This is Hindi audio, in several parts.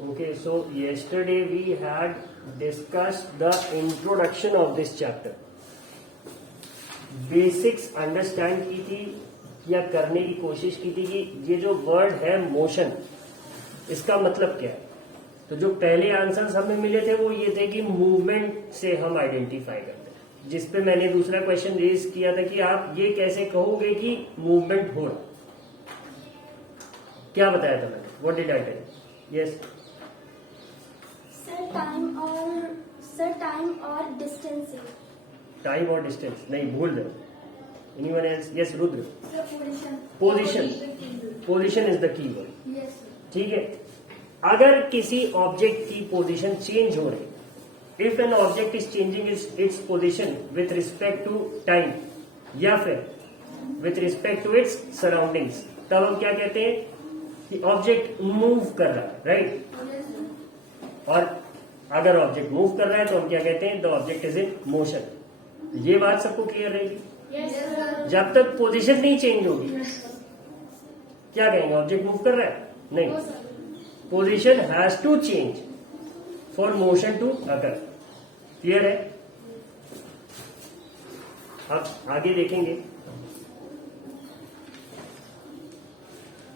Okay, so yesterday we had discussed the introduction of this chapter. Basics understand की थी या करने की कोशिश की थी कि ये जो वर्ड है मोशन, इसका मतलब क्या है. तो जो पहले आंसर्स हमें मिले थे वो ये थे कि मूवमेंट से हम आइडेंटिफाई करते हैं, जिस पे मैंने दूसरा क्वेश्चन रेज किया था कि आप ये कैसे कहोगे कि मूवमेंट हो रहा. क्या बताया था मैंने? What did I tell? Yes sir time और डिस्टेंस. टाइम और डिस्टेंस नहीं भूल रहे. Anyone else? Yes Rudra. Position. Position is the key word. Yes. ठीक है. अगर किसी ऑब्जेक्ट की पोजीशन चेंज हो रही, if an object is changing its position with respect to time या फिर with respect to its surroundings, तब हम क्या कहते हैं कि ऑब्जेक्ट मूव कर रहा है, राइट. और अगर ऑब्जेक्ट मूव कर रहा है तो हम क्या कहते हैं? The object is in motion. ये बात सबको क्लियर रहेगी? जब तक पोजीशन नहीं चेंज होगी क्या कहेंगे? ऑब्जेक्ट मूव कर रहा है? नहीं. Position has to change for motion to occur. Clear है? अब आगे देखेंगे.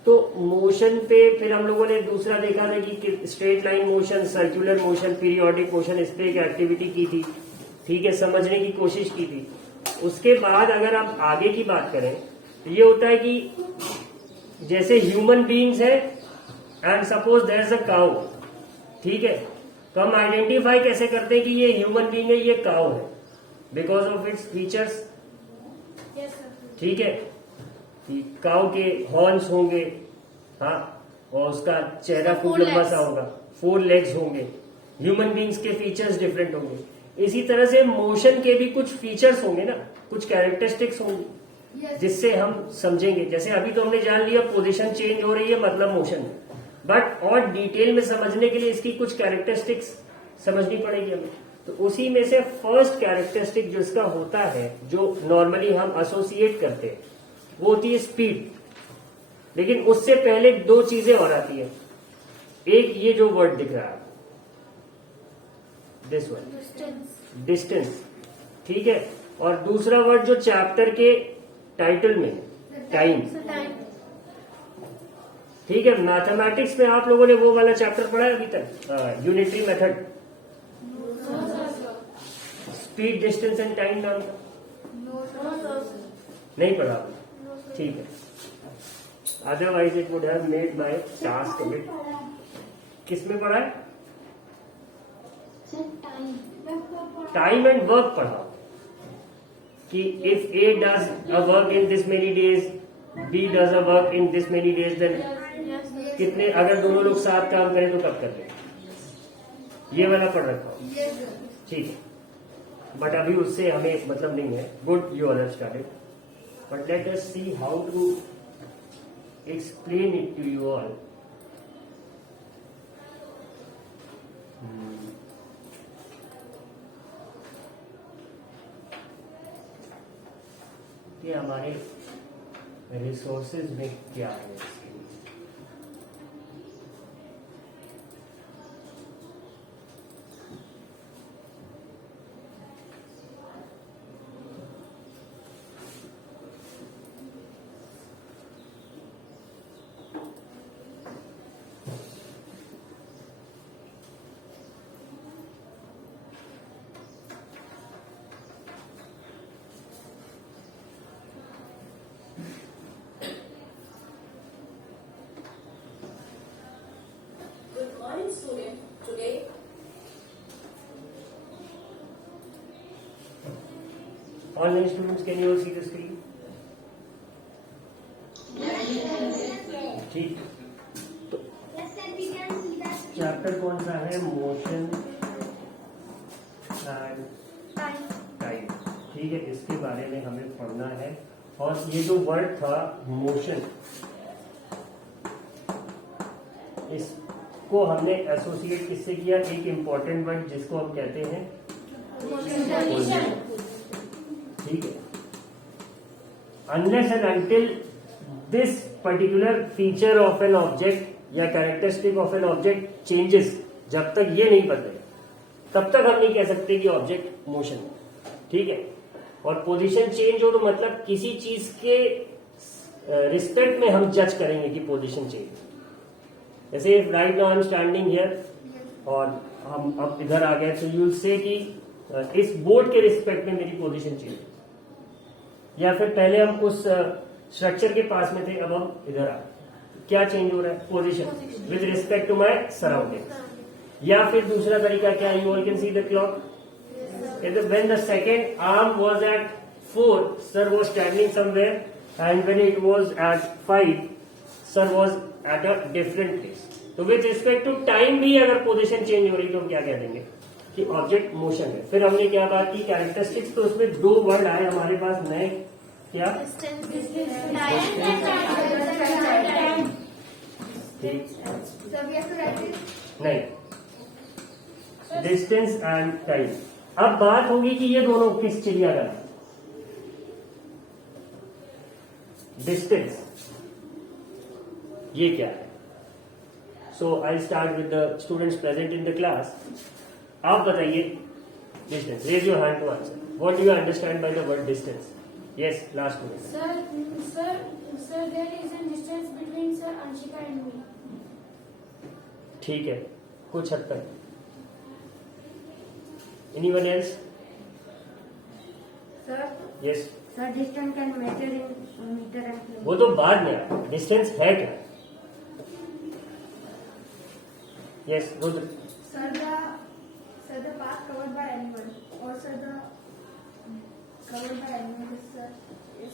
तो मोशन पे फिर हम लोगों ने दूसरा देखा था कि straight line motion, circular motion, periodic motion, इस पे एक एक्टिविटी की थी. ठीक है, समझने की कोशिश की थी. उसके बाद अगर आप आगे की बात करें तो ये होता है कि जैसे ह्यूमन बीइंग्स है and suppose there is a cow. ठीक है, तो हम आइडेंटिफाई कैसे करते हैं कि ये ह्यूमन बीइंग है, ये काउ है? Because of its features. ठीक है, काउ के हॉर्न्स होंगे, हाँ, और उसका चेहरा खूब लंबा सा होगा, 4 लेग्स होंगे. ह्यूमन बीइंग्स के फीचर्स डिफरेंट होंगे. इसी तरह से मोशन के भी कुछ फीचर्स होंगे ना, कुछ कैरेक्टरिस्टिक्स होंगी जिससे हम समझेंगे. जैसे अभी तो हमने जान लिया पोजीशन चेंज हो रही है मतलब मोशन है, बट और डिटेल में समझने के लिए इसकी कुछ कैरेक्टरिस्टिक्स समझनी पड़ेगी हमें. तो उसी में से फर्स्ट कैरेक्टरिस्टिक जो इसका होता है, जो नॉर्मली हम एसोसिएट करते हैं, वो होती है स्पीड. लेकिन उससे पहले 2 चीजें और आती है. एक ये जो वर्ड दिख रहा है, दिस वर्ड, डिस्टेंस. ठीक है, और दूसरा वर्ड जो चैप्टर के टाइटल में, टाइम. ठीक है, मैथमेटिक्स में आप लोगों ने वो वाला चैप्टर पढ़ा है अभी तक, unitary method, speed, distance and time नाम का? नहीं पढ़ा? ठीक है, otherwise it would have made my task a bit. किसमें पढ़ा है? टाइम एंड वर्क पढ़ा कि if A does a work in this many days, B does a work in this many days, then कितने, अगर दोनों लोग साथ काम करें तो कब करते हैं? ये वाला पढ़ रखा हूं. ठीक है, बट अभी उससे हमें मतलब नहीं है. Good, you all have started. But let us see how to explain it to you all. कि हमारे रिसोर्सेज में क्या है इसके लिए. Online students, can you all see the screen? ठीक. तो चैप्टर कौन सा है? Motion and time. ठीक है, इसके बारे में हमें पढ़ना है. और ये जो वर्ड था मोशन, इसको हमने एसोसिएट किससे किया? एक इंपॉर्टेंट वर्ड जिसको हम कहते हैं पोजीशन. ठीक है, unless and until this particular feature of an object या characteristic of an object changes, जब तक ये नहीं बदले तब तक हम नहीं कह सकते कि ऑब्जेक्ट मोशन है, ठीक है। और पोजीशन चेंज हो तो मतलब किसी चीज के रिस्पेक्ट में हम जज करेंगे कि पोजीशन चेंज। जैसे right now I am standing here और हम अब इधर आ गए, तो यू विल से कि इस बोर्ड के रिस्पेक्ट में मेरी पोजीशन चेंज, या फिर पहले हम उस स्ट्रक्चर के पास में थे, अब हम इधर आ, क्या चेंज हो रहा है? Position with respect to my surrounding. या फिर दूसरा तरीका क्या, you all can see the clock, when the second arm was at 4, sir was standing somewhere, and when it was at 5, sir was at a different place. तो with respect to time भी अगर पोजीशन चेंज हो रही तो हम क्या कह देंगे कि ऑब्जेक्ट मोशन है। फिर हमने क्या बात की, कैरेक्टरिस्टिक्स, तो उसमें दो वर्ड आए हमारे पास नए, क्या? नहीं, डिस्टेंस एंड टाइम। अब बात होगी कि ये दोनों किस चिड़ियाघर है। डिस्टेंस ये क्या है? So I start with the students present in the class. आप बताइए distance, raise your hand to answer. What do you understand by the word distance? Yes, last student. Sir, there is a distance between Sir Anshika and me. ठीक है, कुछ हद तक। Anyone else? Sir, Yes. sir, distance can measure in meter and kilometer. वो तो बाद में आया, डिस्टेंस है क्या? Yes, Rudra. Sir, the path covered by anyone, or sir, the covered by anyone is sir.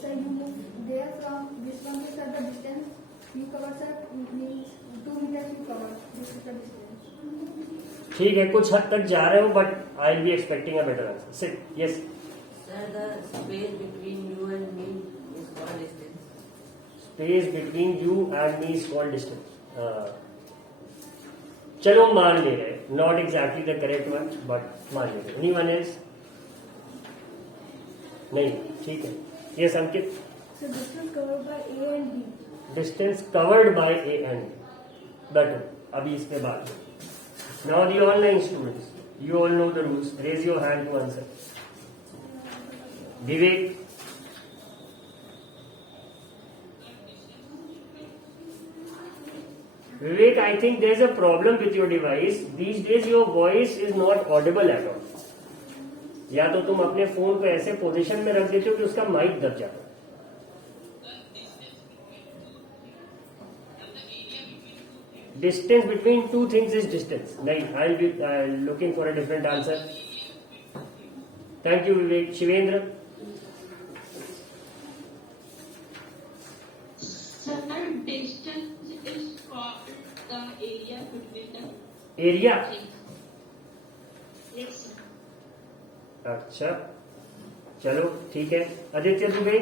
Sir, you move there from this one to sir, the distance you cover sir means 2 meters you cover. This is the distance. ठीक है, कुछ हद तक जा रहे हो, but I will be expecting a better answer. Sit, yes. Sir, the space between you and me is called distance. Space between you and me is called distance. चलो मान ले रहे, not exactly the correct one, but मान ले रहे। Anyone else? नहीं, ठीक है। Yes Ankit. So distance covered by A and B. Distance covered by A and B. बैठो, अभी इस पे बात। Now the online students, you all know the rules, raise your hand to answer. Vivek. Vivek, I think there's a problem with your device. These days your voice is not audible at all. या तो तुम अपने फोन को ऐसे पोजीशन में रख देते हो कि उसका माइक दब जाता है। Distance between two things is distance. नहीं, I'll be looking for a different answer. Thank you, Vivek. Shivendra. Sir, distance is called the area between the Area. things. Yes, sir. अच्छा, चलो ठीक है। Aditya Dubey.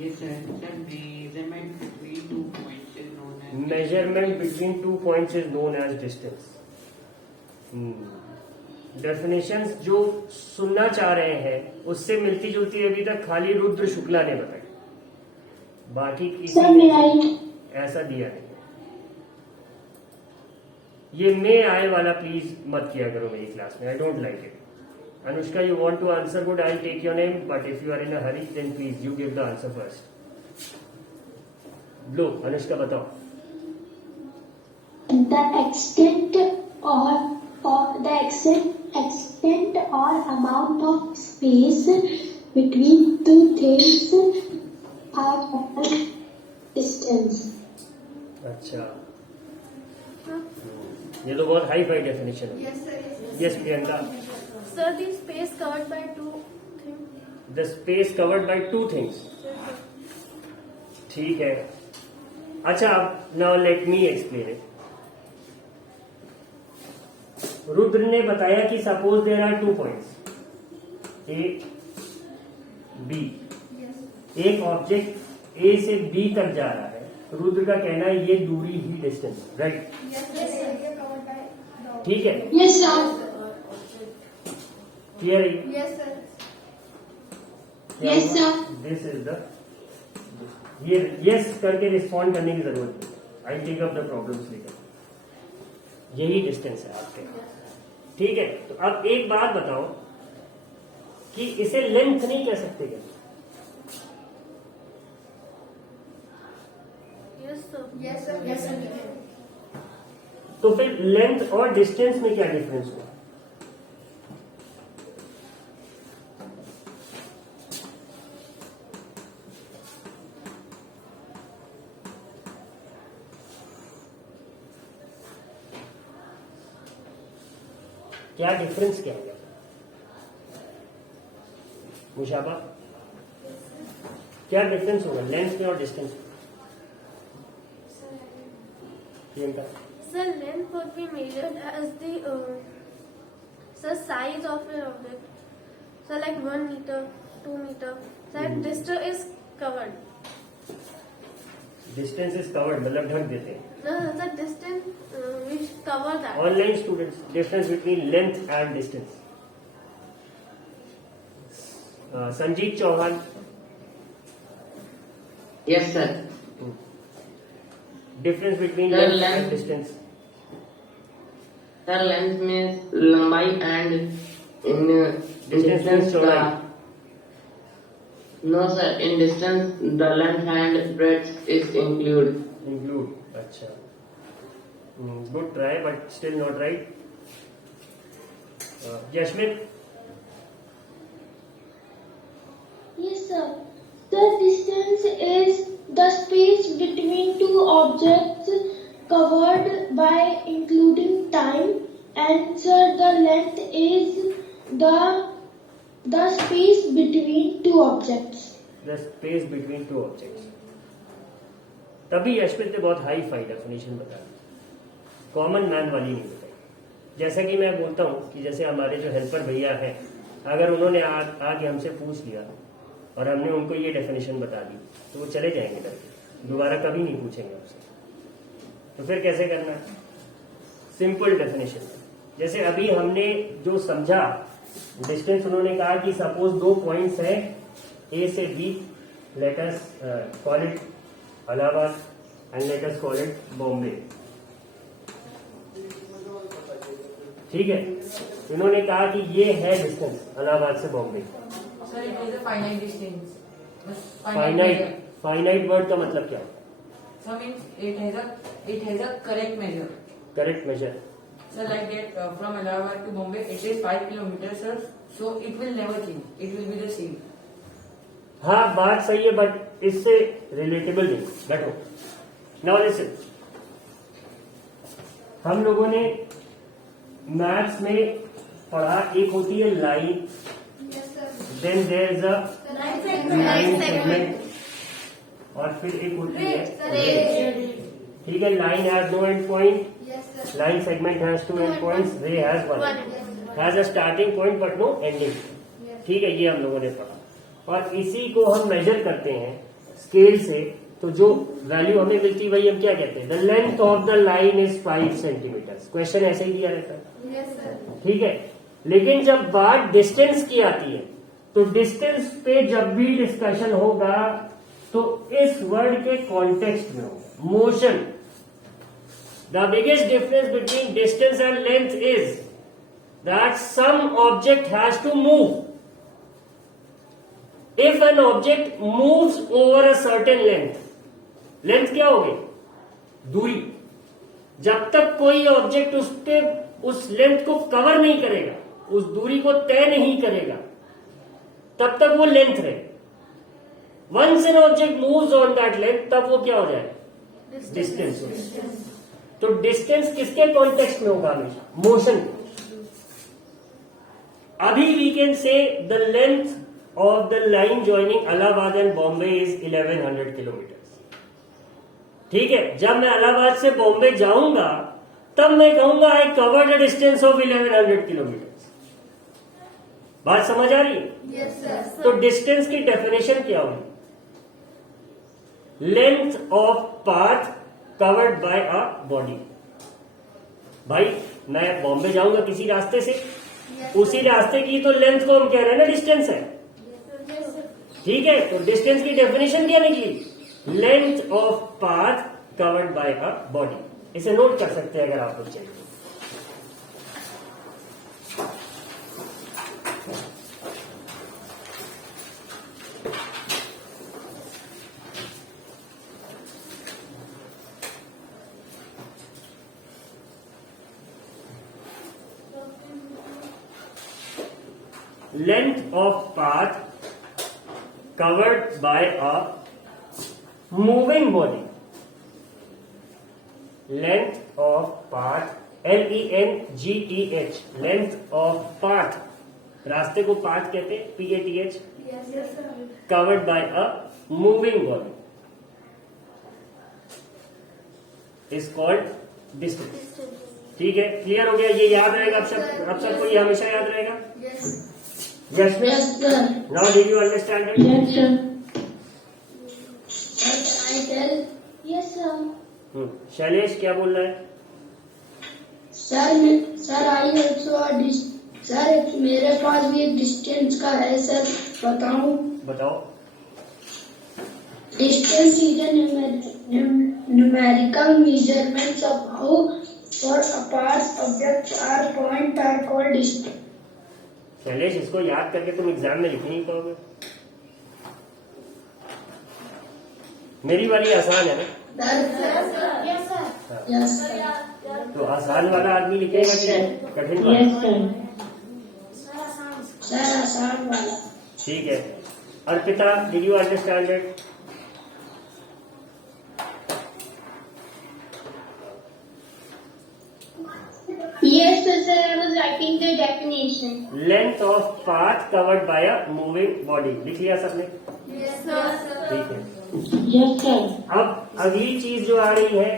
Yes, sir. The measurement between 2 points is known as. Measurement between 2 points is known as distance. Definitions जो सुनना चाह रहे हैं उससे मिलती जुलती अभी तक खाली रुद्र शुक्ला ने बताई, बाकी किसी ने ऐसा दिया नहीं। ये मे आए वाला प्लीज मत किया करो मेरी क्लास में, I don't like it. Anushka, you want to answer good, I take your name, but if you are in a hurry then please you give the answer first. लो अनुष्का बताओ। The extent or amount of space between two things are called distance. अच्छा, ये तो बहुत हाई फाई डेफिनेशन है। Yes, sir. Yes Priyanka. Sir, the space covered by two things. The space covered by two things. ठीक है, अच्छा अब now let me explain it. Rudra ने बताया कि suppose there are 2 points A B, एक ऑब्जेक्ट ए से बी तक जा रहा है, रुद्र का कहना है ये दूरी ही distance, right? Yes, sir. Area covered by the. ठीक है, Yes, sir. क्लियर है? Yes, sir. Yes, sir. This is the ये यस करके रिस्पॉन्ड करने की जरूरत नहीं, I take up the problems लेकर। यही डिस्टेंस है आपके, ठीक है। तो अब एक बात बताओ कि इसे लेंथ नहीं कह सकते क्या? Yes, sir. Yes, sir. तो फिर लेंथ और डिस्टेंस में क्या डिफरेंस हुआ? क्या डिफरेंस क्या है मुशाबा? क्या डिफरेंस होगा लेंथ में और डिस्टेंस में? Priyanka? So length would be measured as the size of an object. So like 1 meter, 2 meter. So that distance is covered. Distance is covered मतलब ढक देते हैं। The distance which cover that. Online students, difference between length and distance. Sanjeet Chauhan? Yes, sir. Difference between The length and length- distance. The length means लंबाई and in Distance means चौड़ाई। No, sir. In distance, the length and breadth is included. Include, अच्छा, good try but still not right. Yashmit? Yes, sir. The distance is the space between two objects covered by including time, and sir, the length is the space between two objects. The space between two objects. तभी यशमित ने बहुत हाई फाई डेफिनेशन बताई, कॉमन मैन वाली नहीं बताई। जैसा कि मैं बोलता हूँ कि जैसे हमारे जो हेल्पर भैया हैं, अगर उन्होंने आगे हमसे पूछ लिया और हमने उनको ये डेफिनेशन बता दी तो वो चले जाएंगे करके, दोबारा कभी नहीं पूछेंगे आपसे। तो फिर कैसे करना है? Simple definition. जैसे अभी हमने जो समझा डिस्टेंस, उन्होंने कहा कि सपोज दो पॉइंट्स हैं ए से B, let us call it Allahabad and let us call it Bombay, ठीक है। उन्होंने कहा कि ये है डिस्टेंस इलाहाबाद से Bombay. Sir, it is a finite distance. Finite word का मतलब क्या है? So means it has a correct measure. Correct measure. So like that from Allahabad to Bombay, it is 5 kilometers, sir. So it will never change. It will be the same. हाँ बात सही है बट इससे रिलेटेबल नहीं। बैठो, नाउ लिसन। हम लोगों ने मैथ्स में पढ़ा, एक होती है line, Yes, sir. Then there is a line segment, और फिर एक होती है रे। ठीक है, line has no end point, Yes, sir. Line segment has 2 end points, ray has 1, has a starting point but no ending. ठीक है, ये हम लोगों ने पढ़ा और इसी को हम मेजर करते हैं स्केल से। तो जो वैल्यू हमें मिलती है वही हम क्या कहते हैं? The length of the line is 5 centimetre. Question ऐसे ही दिया रहता है, Yes, sir. ठीक है। लेकिन जब बात डिस्टेंस की आती है तो डिस्टेंस पे जब भी डिस्कशन होगा तो इस वर्ड के कॉन्टेक्स्ट में होगा, motion. The biggest difference between distance and length is that some object has to move. If an object moves over a certain length, length क्या होगी? दूरी। जब तक कोई ऑब्जेक्ट उस लेंथ को कवर नहीं करेगा, उस दूरी को तय नहीं करेगा, तब तक वो लेंथ रहे। Once an object moves on that length, तब वो क्या हो जाए? डिस्टेंस हो जाए। तो डिस्टेंस किसके कॉन्टेक्स्ट में होगा? हमेशा मोशन। अभी we can say the length of the line joining Allahabad and Bombay is 1100 kilometers. ठीक है, जब मैं इलाहाबाद से बॉम्बे जाऊंगा तब मैं कहूंगा I covered a distance of 1100 kilometre. बात समझ आ रही है? Yes, sir. तो डिस्टेंस की डेफिनेशन क्या होगी? Length of path covered by a body. भाई मैं बॉम्बे जाऊंगा किसी रास्ते से, उसी रास्ते की तो लेंथ को हम कह रहे हैं ना डिस्टेंस है, ठीक है। तो डिस्टेंस की डेफिनेशन क्या निकली? Length of path covered by a body. इसे नोट कर सकते हैं अगर आपको चाहिए। Length of path covered by a moving body. Length of path, LENGTH, length of path, रास्ते को path कहते हैं, PATH, Yes, sir. covered by a moving body is called distance. ठीक है, क्लियर हो गया? ये याद रहेगा अब सबको, ये हमेशा याद रहेगा। Yes. Yes, Yes, sir. now did you understand it? Yes, sir. Sir, can I tell? Yes, sir. Shailesh क्या बोल रहा है? सर आई ऑल्सो सर मेरे पास भी एक डिस्टेंस का है सर, बताऊं? बताओ। Distance is a numerical measurements of how far apart objects are point are called distance. Shailesh, इसको याद करके तुम एग्जाम में लिख नहीं पाओगे। मेरी वाली आसान है ना? Yes, sir. Yes, sir. तो आसान वाला आदमी लिखेगा कि कठिन वाला? Yes, sir. सर आसान वाला। ठीक है। Arpita, did you understand it? Yes, sir. I was writing the definition. Length of path covered by a moving body, लिख लिया सबने? Yes, sir. ठीक है। Yes, sir. अब अगली चीज जो आ रही है,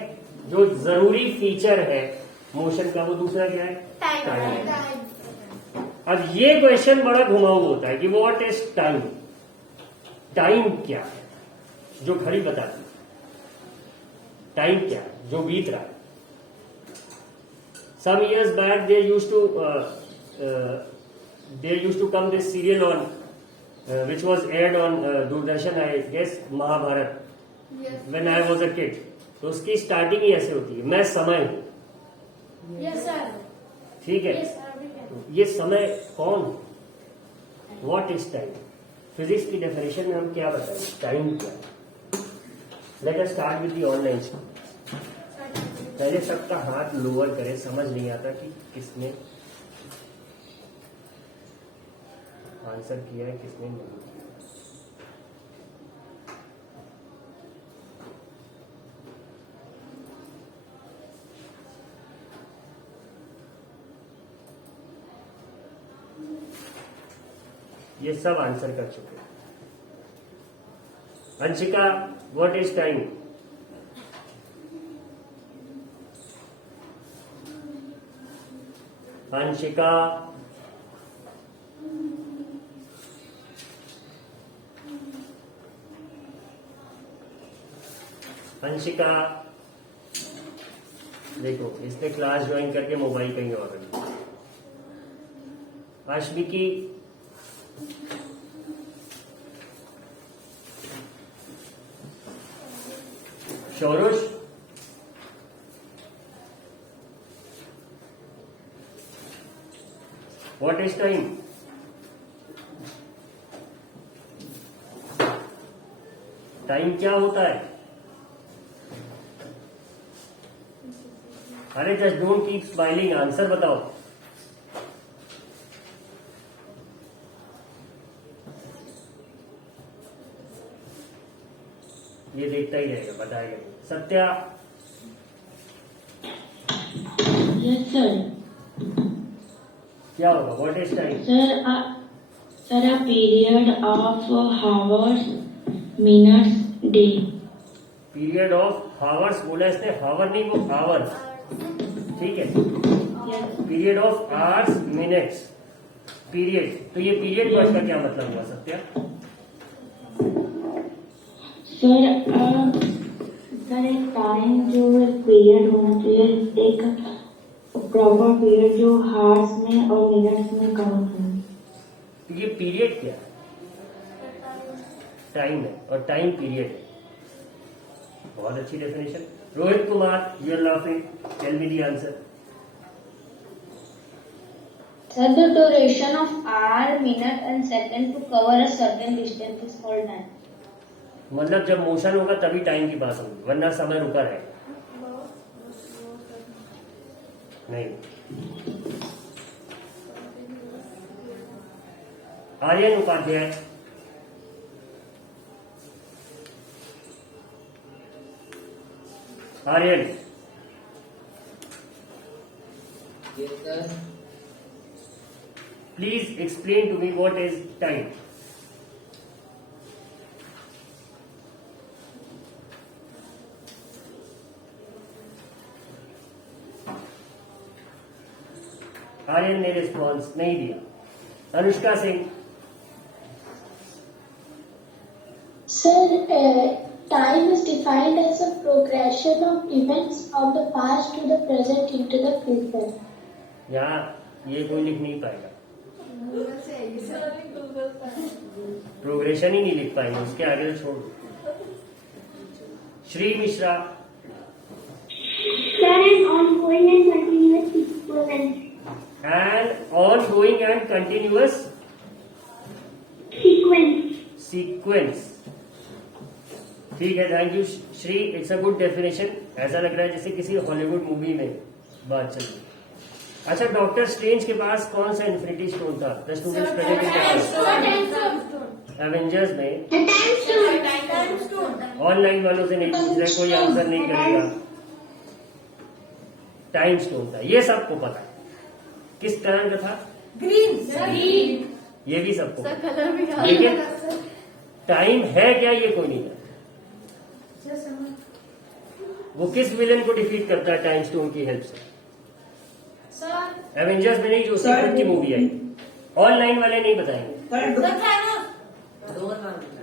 जो जरूरी फीचर है मोशन का, वो दूसरा क्या है? टाइम। Time. अब ये क्वेश्चन बड़ा घुमाऊ होता है कि व्हाट इज टाइम? टाइम क्या है? जो घड़ी बताती है। टाइम क्या है? जो बीत रहा है। Some years back there used to come this serial on which was aired on Doordarshan, I guess, Mahabharat, Yes. when I was a kid. तो उसकी स्टार्टिंग ही ऐसे होती है, मैं समय हूं। Yes, sir. ठीक है। Yes, sir. We can. ये समय कौन? What is time? फिजिक्स की डेफिनेशन में हम क्या बताएं टाइम क्या है? Let us start with the online. पहले सबका हाथ लोअर करे, समझ नहीं आता कि किसने आंसर किया है, किसने नहीं किया। ये सब आंसर कर चुके हैं। Anshika, what is time? Anshika, Anshika, देखो इसने क्लास ज्वाइन करके मोबाइल कहीं और रख दिया। आशमिकी, शौरुष, व्हाट इज टाइम? टाइम क्या होता है? अरे just don't keep smiling, answer बताओ। ये देखता ही रहेगा, बताएगा। Satya, Yes, sir. क्या होगा? What is time? Sir, a period of hours, minutes, day. Period of hours बोला इसने, हावर नहीं, वो आवर्स। ठीक है। Yes. Period of hours, minutes, period. तो ये पीरियड वर्ड का क्या मतलब हुआ सत्या? सर एक टाइम जो पीरियड होना चाहिए, एक प्रॉपर पीरियड जो हार्स में और मिनट्स में काउंट हो। तो ये पीरियड क्या है? टाइम है, और टाइम पीरियड है। बहुत अच्छी definition. Rohit Kumar, you are laughing, tell me the answer. Sir, the duration of hour, minute and second to cover a certain distance is called time. मतलब जब मोशन होगा तभी टाइम की बात होगी, वरना समय रुका रहेगा नहीं। Aryan Upadhyay, Aryan, Yes, sir. Please explain to me what is time. Aryan ने रिस्पॉन्स नहीं दिया। Anushka Singh, Sir, time is defined as a progression of events from the past to the present into the future. यहाँ ये कोई लिख नहीं पाएगा, गूगल से है ये सर। प्रोग्रेशन ही नहीं लिख पाएंगे, उसके आगे तो छोड़ दो। Shri Mishra, Sir, an ongoing and continuous sequence. and ongoing and continuous sequence। ठीक है, thank you Shri, it's a good definition. ऐसा लग रहा है जैसे किसी हॉलीवुड मूवी में बात चल रही। अच्छा, डॉक्टर स्ट्रेंज के पास कौन सा इन्फिनिटी स्टोन था? The students present in class. Avengers में ऑनलाइन वालों से नहीं पूछ रहे, कोई आंसर नहीं करेगा। टाइम स्टोन था, ये सबको पता है। किस कलर का था? ग्रीन। ये भी सबको सर पता कलर भी है। लेकिन टाइम है क्या, ये कोई नहीं जानता। वो किस विलन को डिफीट करता है टाइम स्टोन की हेल्प से? एवेंजर्स में नहीं, जो उसकी की मूवी आई। ऑनलाइन वाले नहीं बताएंगे।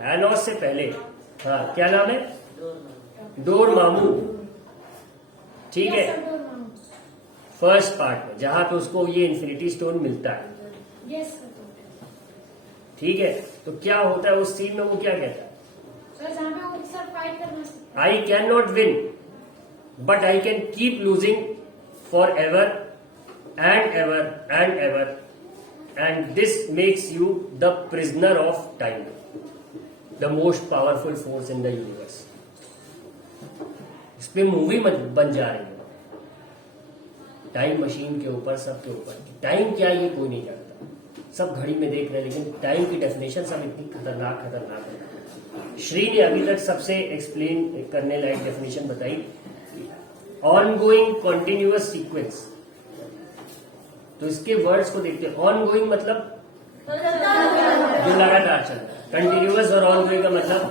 थैनोस से पहले, हाँ क्या नाम है? डोरमामू। ठीक है, फर्स्ट पार्ट में जहां पे उसको ये इन्फिनिटी स्टोन मिलता है। ठीक है, तो क्या होता है उस सीन में? वो क्या कहता है? I can not win but I can keep losing for ever and ever and ever, and this makes you the prisoner of time, the most powerful force in the universe। इस पे मूवी बन जा रही है, टाइम मशीन के ऊपर, सबके ऊपर। टाइम क्या ये कोई नहीं जानता, सब घड़ी में देख रहे हैं, लेकिन टाइम की डेफिनेशन सब इतनी खतरनाक खतरनाक है। श्री ने अभी तक सबसे एक्सप्लेन करने लायक डेफिनेशन बताई, ऑनगोइंग कॉन्टिन्यूअस सीक्वेंस। तो इसके वर्ड्स को देखते हैं। ऑन गोइंग मतलब जो लगातार चल रहा है, कंटिन्यूअस और ऑन गोइंग का मतलब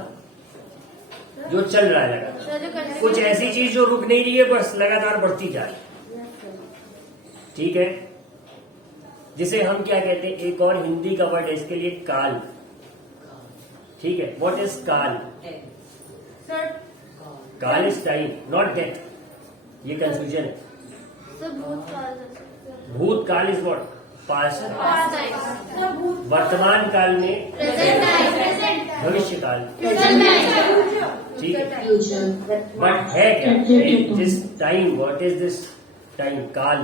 जो चल रहा है लगातार। कुछ ऐसी चीज जो रुक नहीं रही है, बस लगातार बढ़ती जा रही है। ठीक है, जिसे हम क्या कहते हैं? एक और हिंदी का वर्ड है इसके लिए, काल। ठीक है, व्हाट इज काल? काल इज टाइम, नॉट डेथ। ये कंफ्यूजन है। भूतकाल इज व्हाट? पास्ट। वर्तमान काल में भविष्य काल। ठीक है, बट है क्या this time? What is this time? काल।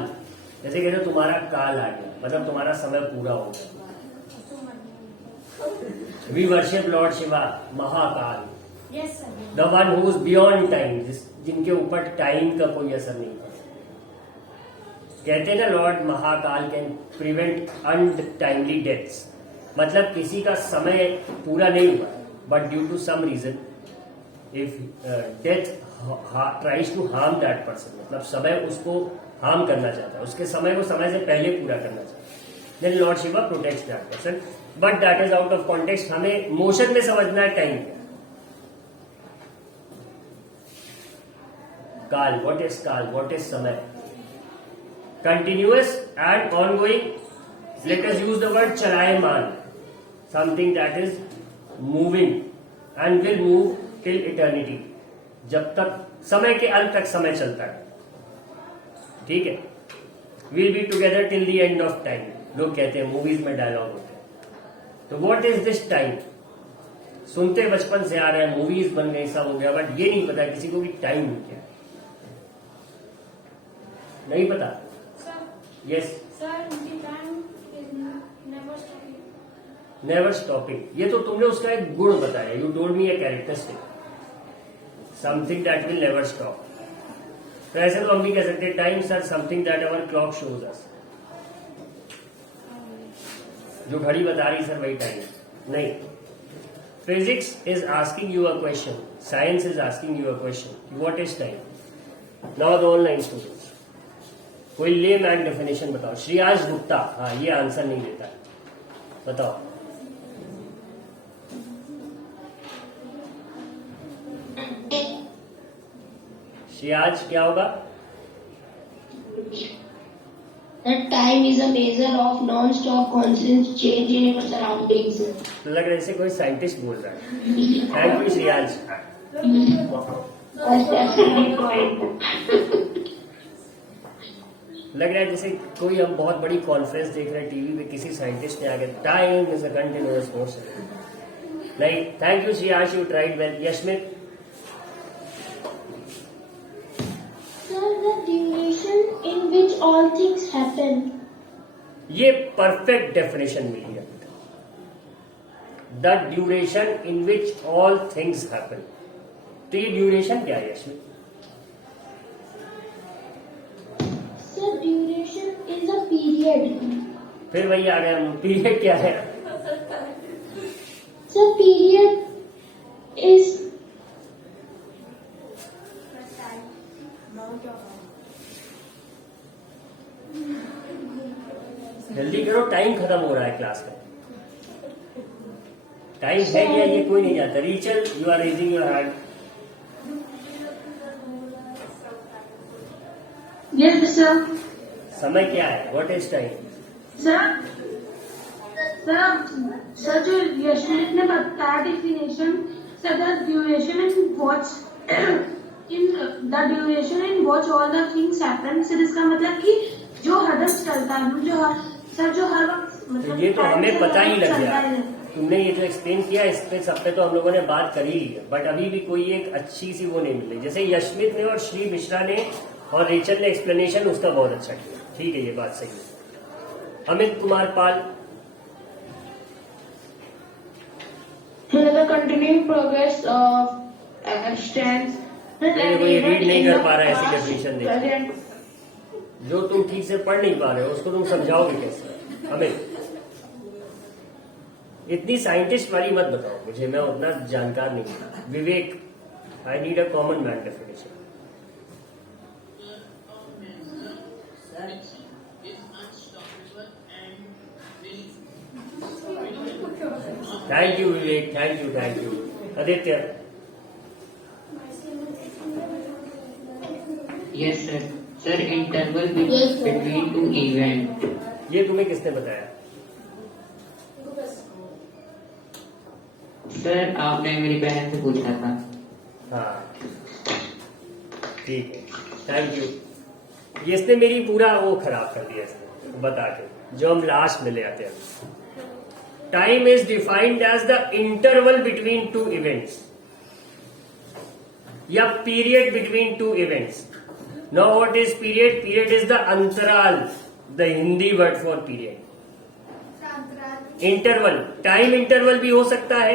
जैसे कहते हो तुम्हारा काल आ गया, मतलब तुम्हारा समय पूरा हो गया। We worship Lord Shiva, Mahakal, the one who is beyond time, जिनके ऊपर टाइम का कोई असर नहीं पड़ता। कहते हैं ना, Lord Mahakal can prevent untimely deaths, मतलब किसी का समय पूरा नहीं हुआ but due to some reason if death tries to harm that person, मतलब समय उसको हार्म करना चाहता है, उसके समय को समय से पहले पूरा करना चाहता है, then Lord Shiva protects that person, but that is out of context. हमें मोशन में समझना है टाइम क्या। काल, व्हाट इज काल? व्हाट इज समय? Continuous and ongoing, let us use the word chalayaman, something that is moving and will move till eternity, जब तक समय के अंत तक समय चलता है। ठीक है, we'll be together till the end of time, लोग कहते हैं, मूवीज में डायलॉग होते हैं। तो what is this time? सुनते बचपन से आ रहे हैं, मूवीज बन गई, सब हो गया, बट ये नहीं पता किसी को भी टाइम क्या है, नहीं पता। यस नेवर स्टॉपिंग, ये तो तुमने उसका एक गुण बताया, you told me a characteristic, something that will never stop. तो ऐसे तो हम भी कह सकते हैं time sir something that our clock shows us, जो घड़ी बता रही सर वही टाइम नहीं। Physics is asking you a question, science is asking you a question, what is time? Now the online students, कोई ले मैन डेफिनेशन बताओ। श्रेयास गुप्ता, हाँ ये आंसर नहीं देता है, बताओ। श्रेयाज क्या होगा? That time is a measure of non-stop constant change in your surroundings. तो लग रहा है जैसे कोई साइंटिस्ट बोल रहा है। Thank you Shreya's. लग रहा है जैसे कोई हम बहुत बड़ी कॉन्फ्रेंस देख रहे हैं टीवी पे, किसी साइंटिस्ट ने आगे time is a continuous motion. नहीं, thank you Shreyas, you tried well. Yashmit, Sir, the duration in which all things happen. ये परफेक्ट डेफिनेशन मिली है, the duration in which all things happen. तो ये ड्यूरेशन क्या है यशमित? Sir, duration is a period. फिर वही आ गया, पीरियड क्या है? Sir, period is जल्दी करो, टाइम खत्म हो रहा है क्लास का। टाइम है या ये कोई नहीं जानता। Rachel, you are raising your hand. Yes, sir. समय क्या है? What is time? सर जो यशमित ने बताया definition, sir the duration in watch all the things happen. Sir इसका मतलब कि जो हदस चलता है, जो हर वक्त मतलब ये तो हमें पता ही लग चलता गया, है। तुमने ये जो एक्सप्लेन किया इस पे सब पे तो हम लोगों ने बात कर ही ली है, बट अभी भी कोई एक अच्छी सी वो नहीं मिली। जैसे यशमित ने और श्री मिश्रा ने और रेचल ने एक्सप्लेनेशन उसका बहुत अच्छा किया, ठीक है, ये बात सही है। Amit Kumar Pal, The continuing progress of extends. कोई रीड नहीं कर पा रहा है ऐसी डेफिनेशन देखिए, जो तुम ठीक से पढ़ नहीं पा रहे हो उसको तुम समझाओगे कैसे? अमित, इतनी साइंटिस्ट वाली मत बताओ मुझे, मैं उतना जानकार नहीं हूं। Vivek, I need a common man definition. Thank you Vivek, thank you. Aditya, Yes, sir. Sir, interval between two events. ये तुम्हें किसने बताया? सर आपने मेरी बहन से पूछा था। हाँ ठीक है, थैंक यू। ये इसने मेरी पूरा वो खराब कर दिया इसने बता के, जो हम लास्ट में ले आते हैं। Time is defined as the interval between two events या period between two events. Now what is period? Period is the अंतराल, the Hindi word for period. Interval, time interval भी हो सकता है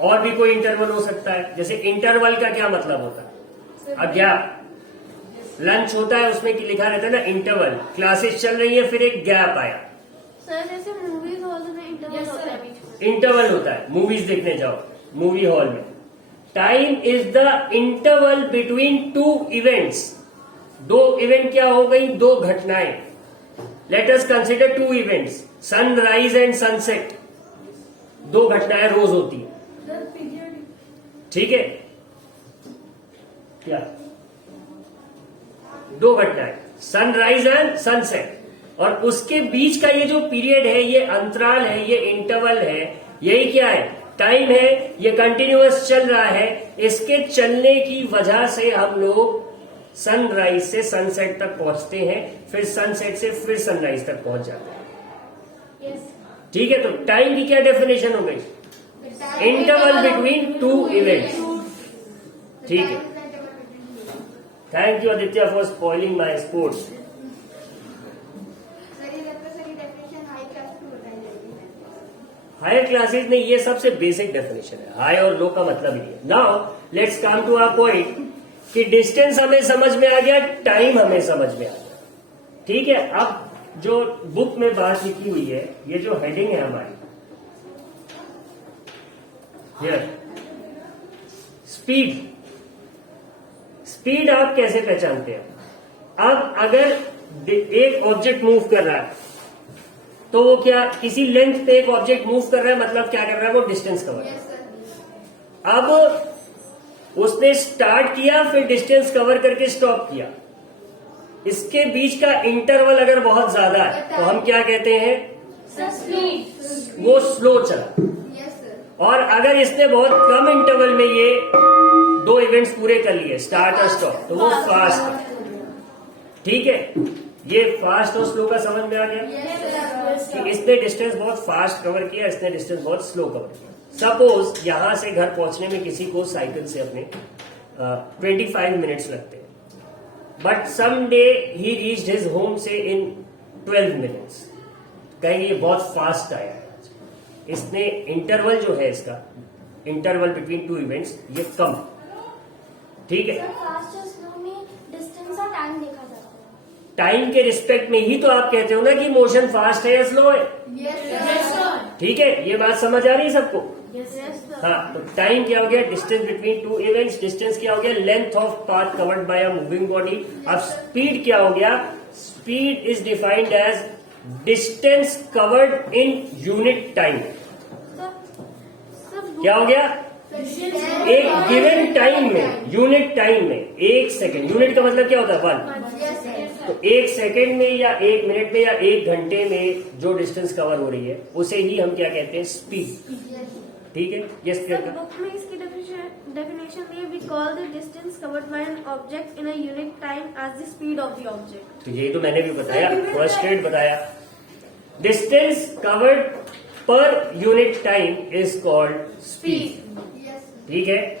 और भी कोई इंटरवल हो सकता है। जैसे इंटरवल का क्या मतलब होता है? अज्ञात। लंच होता है उसमें लिखा रहता है ना इंटरवल, क्लासेस चल रही है फिर एक गैप आया। सर जैसे मूवीज हॉल में इंटरवल होता है बीच में। इंटरवल होता है, मूवीज देखने जाओ मूवी हॉल में। Time is the interval between two events. दो इवेंट क्या हो गई? दो घटनाएं। Let us consider two events, sunrise and sunset. दो घटनाएं रोज होती है, ठीक है क्या? दो घटनाएं, सनराइज एंड सनसेट, और उसके बीच का ये जो पीरियड है, ये अंतराल है, ये इंटरवल है, यही क्या है? टाइम है। ये कंटिन्यूअस चल रहा है। इसके चलने की वजह से हम लोग सनराइज से सनसेट तक पहुंचते हैं, फिर सनसेट से फिर सनराइज तक पहुंच जाते हैं। ठीक है, तो टाइम की क्या डेफिनेशन हो गई? Interval between two events. ठीक है, thank you Aditya for spoiling my sports. Sir ये लगता है सर ये डेफिनेशन हाई क्लास में बताई जाएगी। हायर क्लासेस में ये सबसे बेसिक डेफिनेशन है, हाई और लो का मतलब ये है। Now let's come to our point कि डिस्टेंस हमें समझ में आ गया, टाइम हमें समझ में आ गया। ठीक है, अब जो बुक में बात लिखी हुई है, ये जो हेडिंग है हमारी, हियर स्पीड। स्पीड आप कैसे पहचानते हैं? अब अगर एक ऑब्जेक्ट मूव कर रहा है तो वो क्या, किसी लेंथ पे एक ऑब्जेक्ट मूव कर रहा है, मतलब क्या कर रहा है, वो डिस्टेंस कवर कर रहा है। अब उसने स्टार्ट किया, फिर डिस्टेंस कवर करके स्टॉप किया, इसके बीच का इंटरवल अगर बहुत ज्यादा है तो हम क्या कहते हैं, वो स्लो चला। और अगर इसने बहुत कम इंटरवल में ये दो इवेंट्स पूरे कर लिए, स्टार्ट और स्टॉप, तो वो फास्ट है। ठीक है, ये फास्ट और स्लो का समझ में आ गया कि इसने डिस्टेंस बहुत फास्ट कवर किया, इसने डिस्टेंस बहुत स्लो कवर किया। सपोज यहां से घर पहुंचने में किसी को साइकिल से अपने 25 मिनट्स लगते हैं, but some day he reached his home से इन 12 मिनट्स। कहेंगे ये बहुत फास्ट आया है। इसने इंटरवल जो है इसका, इंटरवल बिटवीन टू इवेंट्स, ये कम। ठीक है, फास्ट और स्लो में डिस्टेंस और टाइम देखा जाता है। टाइम के रिस्पेक्ट में ही तो आप कहते हो ना कि मोशन फास्ट है या स्लो है। ठीक है, ये बात समझ आ रही है सबको? हाँ, तो टाइम क्या हो गया, distance between two events. Distance क्या हो गया, length of path covered by a moving body. अब स्पीड क्या हो गया, speed is defined as distance covered in unit time. क्या हो गया, एक गिवन टाइम में, यूनिट टाइम में, एक सेकेंड, यूनिट का मतलब क्या होता है, 1। तो एक सेकेंड में या एक मिनट में या एक घंटे में जो डिस्टेंस कवर हो रही है उसे ही हम क्या कहते हैं, स्पीड। ठीक है, यस प्रियंका। बुक में इसकी डेफिनेशन में we call the distance covered by an object in a unit time as the speed of the object. तो यही तो मैंने भी बताया, फर्स्ट एड बताया। Distance covered per unit time is called speed. ठीक है,